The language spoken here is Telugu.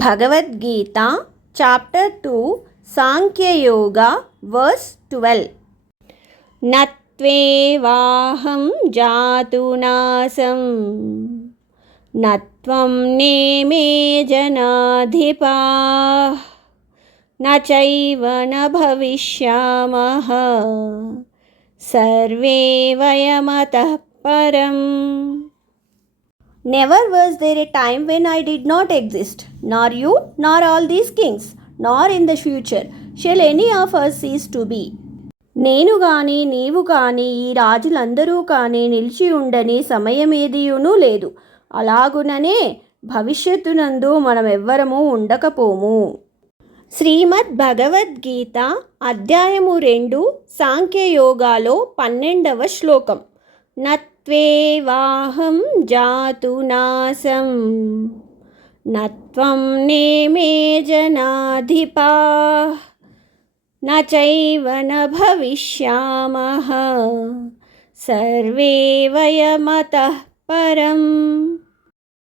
Bhagavad Gita chapter 2 Sankhya Yoga verse 12. నత్వేవాహం జాతునాసం నత్వం నేమే జనాధిపాః నచైవ న భవిష్యామః సర్వే వయమతః పరం. Never was there a time when I did not exist, nor you, nor all these kings, nor in the future shall any of us cease to be. నేను గాని నీవు కానీ ఈ రాజులందరూ కానీ నిలిచి ఉండని సమయమేదియునూ లేదు. అలాగుననే భవిష్యత్తునందు మనమెవ్వరము ఉండకపోము. శ్రీమద్ భగవద్గీత అధ్యాయము 2 సాంఖ్యయోగాలో 12వ శ్లోకం. నత్వేవాహం జాతునాసం నత్వం నేమే జనాధిపాః నచైవ న భవిష్యామః సర్వే వయమతః పరం.